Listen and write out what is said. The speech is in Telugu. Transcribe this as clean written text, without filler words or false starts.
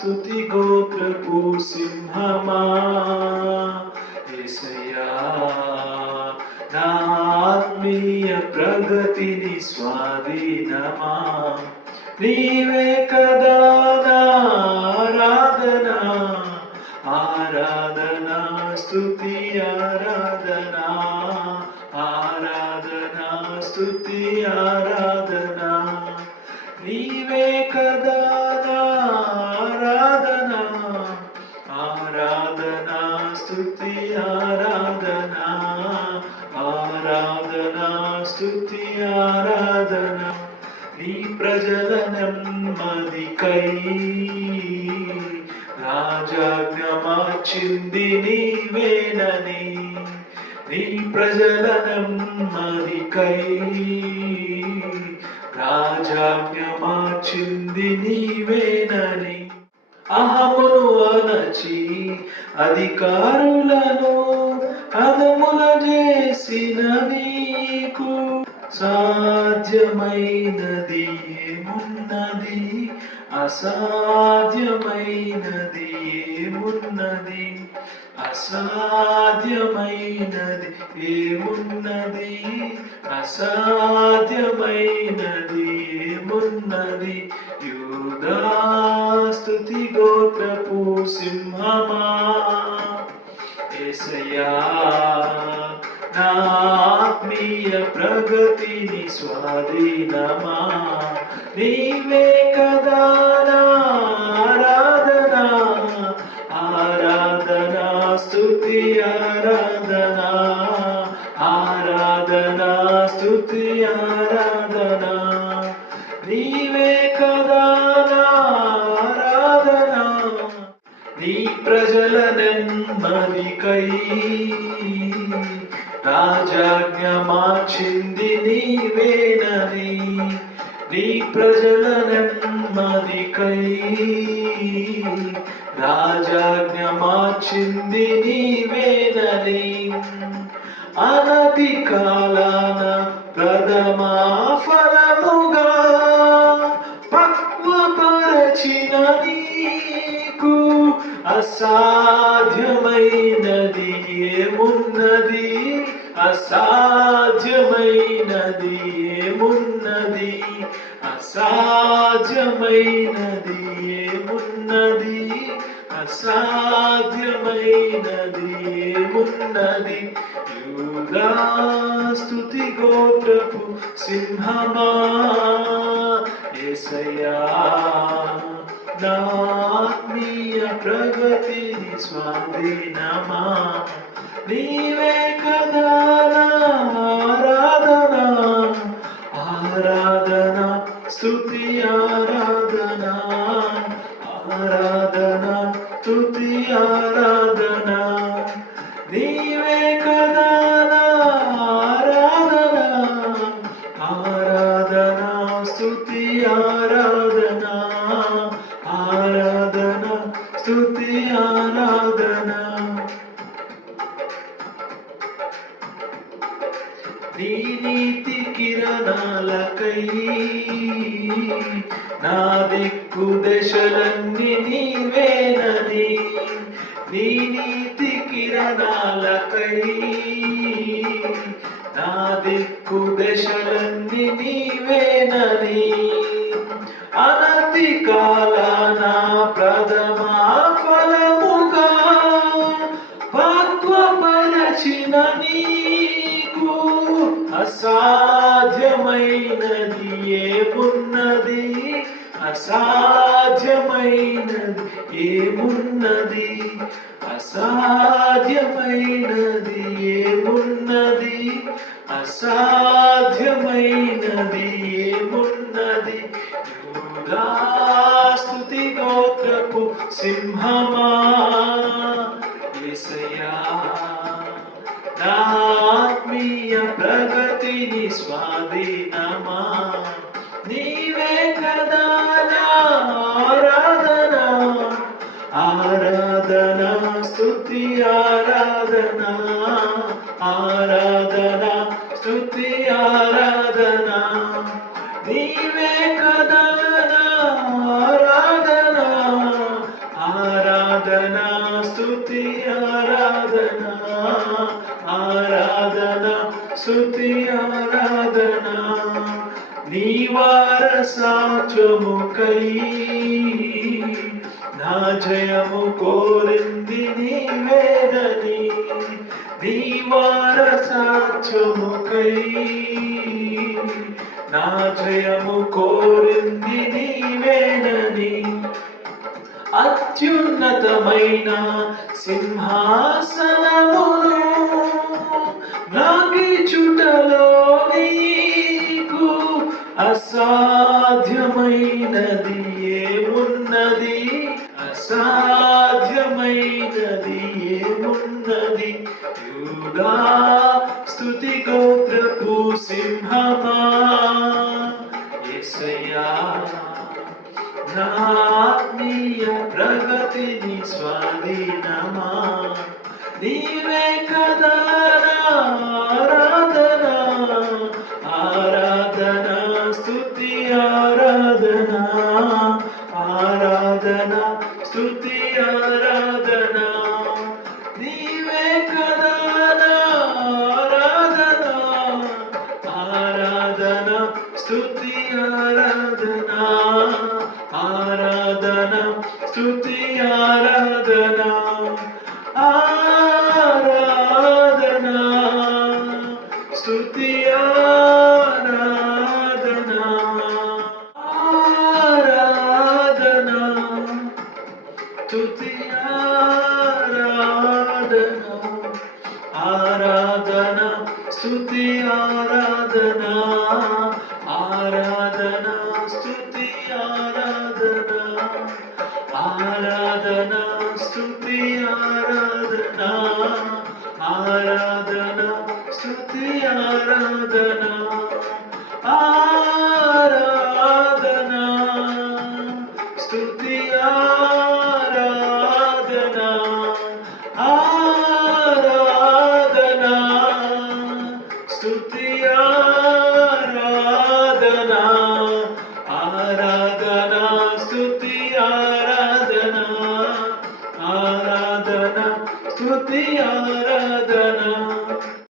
స్తుతి గోత్రపు సింహమా యేసయ్యా, నా ఆత్మీయ ప్రగతిని స్వాధీనమా నీవే కదా నా ఆరాధన, ఆరాధన స్తుతి ఆరాధన, ఆరాధన స్తుతి ఆరాధన నీవే కదా నా ఆరాధన, ఆరాధన స్తుతి ఆరాధన, ఆరాధన స్తుతి ఆరాధన నీ ప్రజల నెమ్మదికై రాజాజ్ఞ మార్చింది నీవేనని, నీ ప్రజల నెమ్మదికై రాజాజ్ఞ మార్చింది నీవేనని, అహమును అణచి అధికారులను అదముల చేసిన నీకు సాధ్యమైనది ఏమున్నది, అసాధ్యమైనది ఏమున్నది, అసాధ్యమైనది ఏమున్నది, అసాధ్యమైనది ఏమున్నది. యూదా స్తుతి గోత్రపు సింహమా యేసయ్యా, నా ఆత్మీయ ప్రగతిని స్వాధీనమా నీవే కదా నా ఆరాధన, ఆరాధన స్తుతి ఆరాధన, ఆరాధన స్తుతి ఆరాధన నీవే కదా నా ఆరాధన, నీ ప్రజల నెమ్మదికై రాజాజ్ఞ మార్చింది నీవేనని, నీ ప్రజల నెమ్మదికై రాజాజ్ఞ మార్చింది నీవేనని, అనతి కాలాన ప్రథమా ఫలముగా పక్వపరచిన నీకు అసాధ్యమైనది ఏమున్నది, అసాధ్యమైనది ఏమున్నది, అసాధ్యమైనది ఏమున్నది, అసాధ్యమైనది ఏమున్నది. యూదా స్తుతి గోత్రపు సింహమా యేసయ్యా, నా ఆత్మీయ ప్రగతిని స్వాధీనమా నీవే కదా నా ఆరాధన, ఆరాధన స్తుతి ఆరాధన, ఆరాధన స్తుతి ఆరాధన నీవే కదా నా ఆరాధన, ఆరాధన స్తుతి ఆరాధన, ఆరాధన స్తుతి ఆరాధన నీ నీతి కిరణాలకై నా దిక్కు దశలన్నీ నీవేనని, నీ నీతి కిరణాలకై నా దిక్కు దశలన్నీ నీవేనని, అనతి కాలాన ప్రథమా ఫలముగా పక్వపరచిన నీకు అసాధ్యమైనది ఏమున్నది, అసాధ్యమైనది ఏమున్నది, అసాధ్యమైనది ఏమున్నది, అసాధ్యమైనది ఏమున్నది. యూదా స్తుతి గోత్రపు సింహమా యేసయ్యా, నా ఆత్మీయ ప్రగతిని స్వాధీనమా నీవే కదా నా ఆరాధన, ఆరాధన స్తుతి ఆరాధన, ఆరాధన స్తుతి ఆరాధన నీవే కదా నా ఆరాధన, స్తుతి ఆరాధన నీ వారసత్వముకై నా జయము కోరింది నీవేనని నీ వారసత్వముకై నా జయము కోరింది నీవేనని అత్యున్నతమైన సింహాసనమును నాకిచ్చుటలో నీకు అసాధ్యమైనది ఏమున్నది అసాధ్యమైనది ఏమున్నది యూదా స్తుతి గోత్రపు సింహమా యేసయ్యా నా ఆత్మీయ ప్రగతిని స్వాధీనమా నీవే కదా ఆరాధన ఆరాధన స్తుతి ఆరాధన ఆరాధన స్తుతి ఆరాధన నీవే కదా ఆరాధన ఆరాధన స్తుతి ఆరాధన ఆరాధన స్తుతి ఆరాధన ఆరాధన స్తుతి ఆరాధన ఆరాధన స్తుతి ఆరాధన ఆరాధన స్తుతి ఆరాధన ఆరాధన స్తుతి ఆరాధన ఆరాధన స్తుతి ఆరాధన ఆరాధన స్తుతి ఆరాధన ఆరాధన స్తుతి ఆరాధన